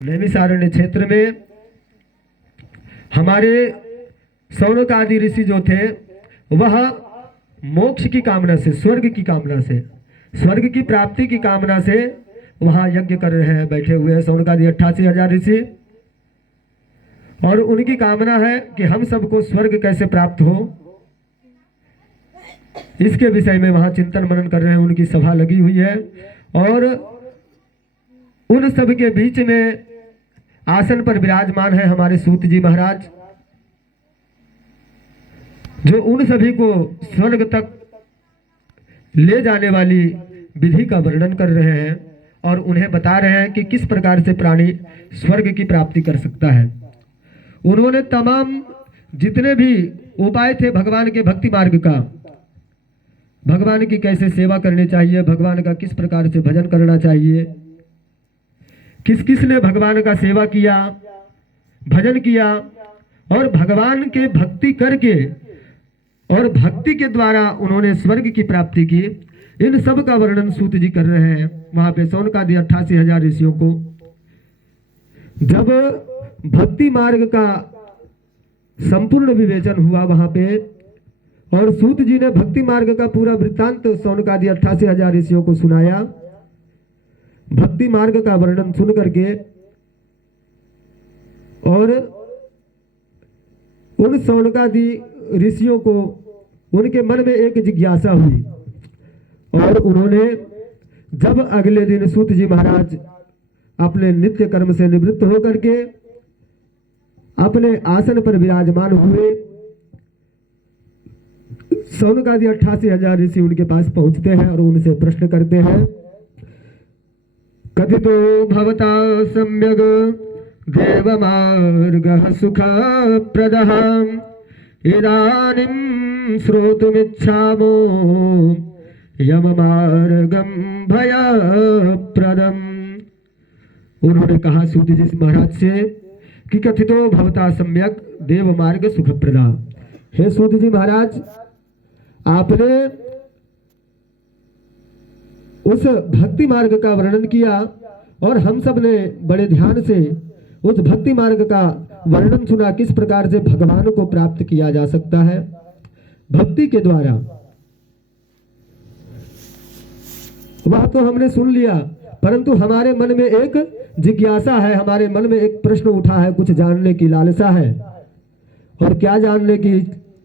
नैमिषारण्य क्षेत्र में हमारे शौनक आदि ऋषि जो थे वह मोक्ष की कामना से, स्वर्ग की कामना से, स्वर्ग की प्राप्ति की कामना से वहां यज्ञ कर रहे हैं, बैठे हुए हैं शौनक आदि 88,000 ऋषि। और उनकी कामना है कि हम सबको स्वर्ग कैसे प्राप्त हो, इसके विषय में वहां चिंतन मनन कर रहे हैं। उनकी सभा लगी हुई है और उन सब के बीच में आसन पर विराजमान है हमारे सूत जी महाराज, जो उन सभी को स्वर्ग तक ले जाने वाली विधि का वर्णन कर रहे हैं और उन्हें बता रहे हैं कि किस प्रकार से प्राणी स्वर्ग की प्राप्ति कर सकता है। उन्होंने तमाम जितने भी उपाय थे भगवान के भक्ति मार्ग का, भगवान की कैसे सेवा करनी चाहिए, भगवान का किस प्रकार से भजन करना चाहिए, किस किस ने भगवान का सेवा किया, भजन किया और भगवान के भक्ति करके और भक्ति के द्वारा उन्होंने स्वर्ग की प्राप्ति की, इन सब का वर्णन सूत जी कर रहे हैं वहां पे शौनक आदि 88,000 ऋषियों को। जब भक्ति मार्ग का संपूर्ण विवेचन हुआ वहां पे और सूत जी ने भक्ति मार्ग का पूरा वृत्तांत शौनक आदि 88,000 ऋषियों को सुनाया, भक्ति मार्ग का वर्णन सुन करके और उन शौनकादि ऋषियों को उनके मन में एक जिज्ञासा हुई और उन्होंने जब अगले दिन सूत जी महाराज अपने नित्य कर्म से निवृत्त होकर के अपने आसन पर विराजमान हुए, शौनकादि 88,000 ऋषि उनके पास पहुंचते हैं और उनसे प्रश्न करते हैं। कथितो भवता सम्यग देवमार्गः सुखप्रदः इदानीं श्रोतुमिच्छामो यममार्गं भयप्रदम्। उन्होंने कहा सूत जी महाराज से कि कथितो भवता सम्यक देव मार्ग सुखप्रदा। हे सूत जी महाराज, आपने उस भक्ति मार्ग का वर्णन किया और हम सब ने बड़े ध्यान से उस भक्ति मार्ग का वर्णन सुना, किस प्रकार से भगवान को प्राप्त किया जा सकता है भक्ति के द्वारा। वह तो हमने सुन लिया, परंतु हमारे मन में एक जिज्ञासा है, हमारे मन में एक प्रश्न उठा है, कुछ जानने की लालसा है। और क्या जानने की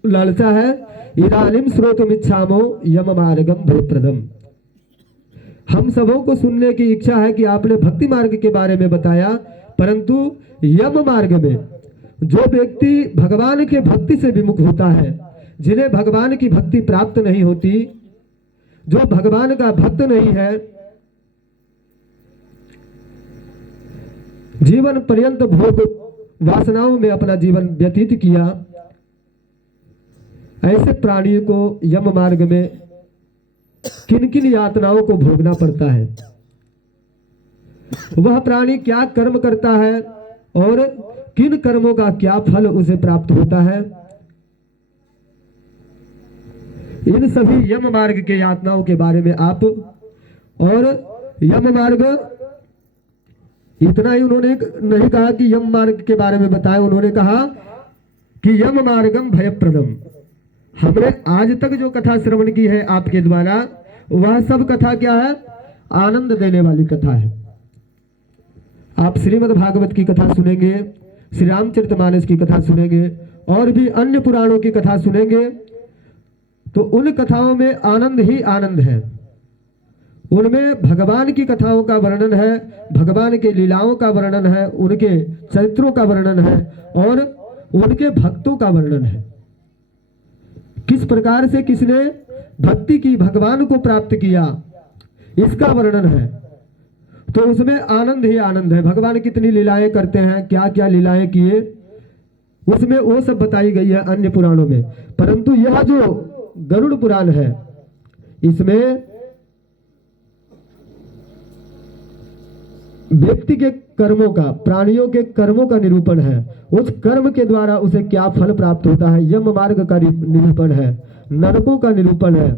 लालसा है? इदानीं श्रोतुमिच्छामो यम मार्गम भयप्रदम। हम सबों को सुनने की इच्छा है कि आपने भक्ति मार्ग के बारे में बताया, परंतु यम मार्ग में जो व्यक्ति भगवान के भक्ति से विमुख होता है, जिन्हें भगवान की भक्ति प्राप्त नहीं होती, जो भगवान का भक्त नहीं है, जीवन पर्यंत भोग वासनाओं में अपना जीवन व्यतीत किया, ऐसे प्राणी को यम मार्ग में किन किन यातनाओं को भोगना पड़ता है। वह प्राणी क्या कर्म करता है और किन कर्मों का क्या फल उसे प्राप्त होता है, इन सभी यम मार्ग के यातनाओं के बारे में आप, और यम मार्ग इतना ही उन्होंने नहीं कहा कि यम मार्ग के बारे में बताएं, उन्होंने कहा कि यम मार्गम भयप्रदम। हमने आज तक जो कथा श्रवण की है आपके द्वारा, वह सब कथा क्या है? आनंद देने वाली कथा है। आप श्रीमद् भागवत की कथा सुनेंगे, श्री रामचरितमानस की कथा सुनेंगे और भी अन्य पुराणों की कथा सुनेंगे, तो उन कथाओं में आनंद ही आनंद है। उनमें भगवान की कथाओं का वर्णन है, भगवान के लीलाओं का वर्णन है, उनके चरित्रों का वर्णन है और उनके भक्तों का वर्णन है। किस प्रकार से किसने भक्ति की, भगवान को प्राप्त किया, इसका वर्णन है। तो उसमें आनंद ही आनंद है। भगवान कितनी लीलाएं करते हैं, क्या क्या लीलाएं किए, उसमें वो सब बताई गई है अन्य पुराणों में। परंतु यह जो गरुड़ पुराण है, इसमें व्यक्ति के कर्मों का, प्राणियों के कर्मों का निरूपण है। उस कर्म के द्वारा उसे क्या फल प्राप्त होता है, यम मार्ग का निरूपण है, नरकों का निरूपण है।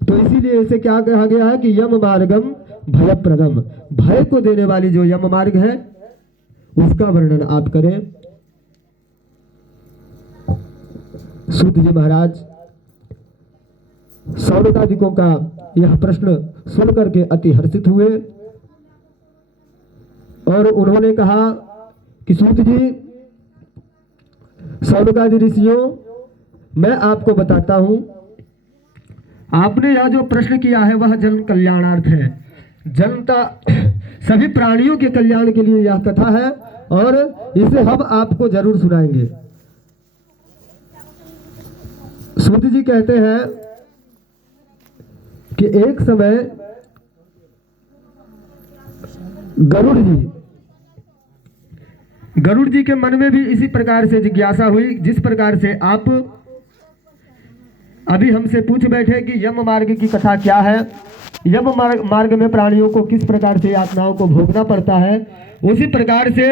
तो इसीलिए इसे क्या कहा गया है कि यम मार्गम भयप्रदम, भय को देने वाली जो यम मार्ग है उसका वर्णन आप करें। सूत जी महाराज सौनकादिकों का यह प्रश्न सुन करके अति हर्षित हुए और उन्होंने कहा कि सूत जी, सौनकादि ऋषियों, मैं आपको बताता हूं, आपने यह जो प्रश्न किया है वह जन कल्याणार्थ है। जनता सभी प्राणियों के कल्याण के लिए यह कथा है और इसे हम आपको जरूर सुनाएंगे। सूत जी कहते हैं कि एक समय गरुड़ जी के मन में भी इसी प्रकार से जिज्ञासा हुई जिस प्रकार से आप अभी हमसे पूछ बैठे कि यम मार्ग की कथा क्या है, यम मार्ग में प्राणियों को किस प्रकार से यातनाओं को भोगना पड़ता है। उसी प्रकार से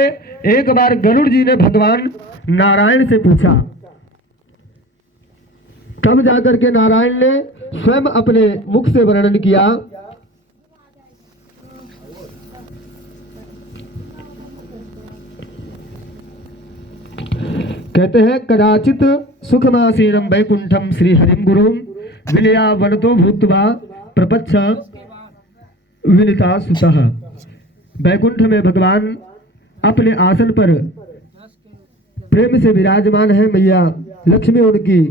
एक बार गरुड़ जी ने भगवान नारायण से पूछा। तब जाकर के नारायण ने स्वयं अपने मुख से वर्णन किया। कहते हैं, कदाचित सुखमासीनम वैकुंठम श्री हरिम गुरुम विलया वनतो भूत्वा प्रपच्छ विनिता सुतः। वैकुंठ में भगवान अपने आसन पर प्रेम से विराजमान है। मैया लक्ष्मी उनकी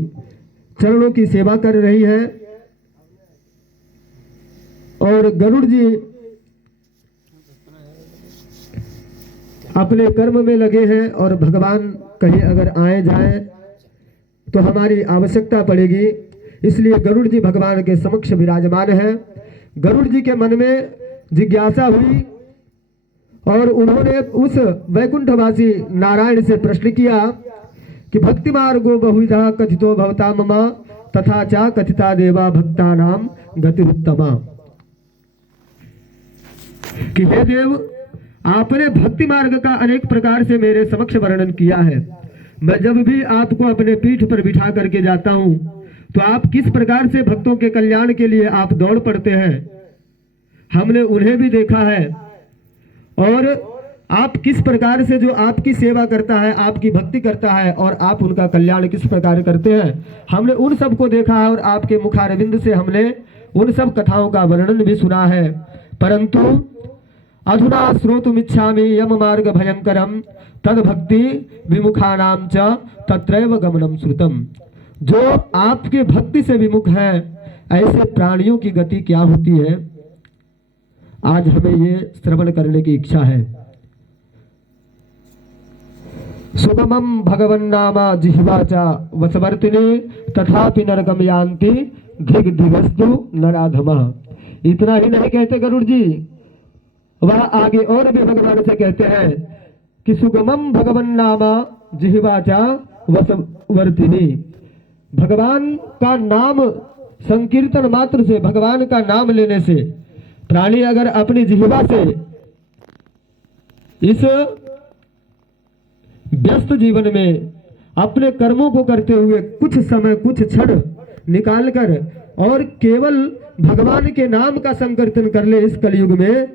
चरणों की सेवा कर रही है और गरुड़ जी अपने कर्म में लगे हैं और भगवान कहीं अगर आए जाए तो हमारी आवश्यकता पड़ेगी, इसलिए गरुड़ जी भगवान के समक्ष विराजमान है। गरुड़ जी के मन में जिज्ञासा हुई और उन्होंने उस वैकुंठवासी नारायण से प्रश्न किया कि भक्ति मार्गो बहुविधा कथितो भवता मम तथा च कथिता देवा भक्तानाम गतिरुत्तमा। कि हे देव, आपने भक्ति मार्ग का अनेक प्रकार से मेरे समक्ष वर्णन किया है। मैं जब भी आपको अपने पीठ पर बिठा करके जाता हूं तो आप किस प्रकार से भक्तों के कल्याण के लिए आप दौड़ पड़ते हैं, हमने उन्हें भी देखा है। और आप किस प्रकार से जो आपकी सेवा करता है, आपकी भक्ति करता है और आप उनका कल्याण किस प्रकार करते हैं, हमने उन सब को देखा है और आपके मुखारविंद से हमने उन सब कथाओं का वर्णन भी सुना है। परंतु अधुना श्रोतुमिच्छामि यम मार्ग भयंकरम तद भक्ति विमुखानाम च तत्रैव गमनम श्रुतम। जो आपके भक्ति से विमुख है ऐसे प्राणियों की गति क्या होती है, आज हमें ये श्रवण करने की इच्छा है। सुगमम भगवन्नामा जिह्वा च वसवर्तिनी तथापि नरकम यान्ति धिग धिगस्तु नराधमः। इतना ही नहीं कहते गरुड़ जी, वह आगे और भी भगवान से कहते हैं कि सुगमम भगवन्नामा जिह्वा च वसवर्तिनी। भगवान का नाम संकीर्तन मात्र से, भगवान का नाम लेने से प्राणी अगर अपनी जिह्वा से इस व्यस्त जीवन में अपने कर्मों को करते हुए कुछ समय कुछ क्षण निकालकर और केवल भगवान के नाम का संकीर्तन कर ले इस कलयुग में,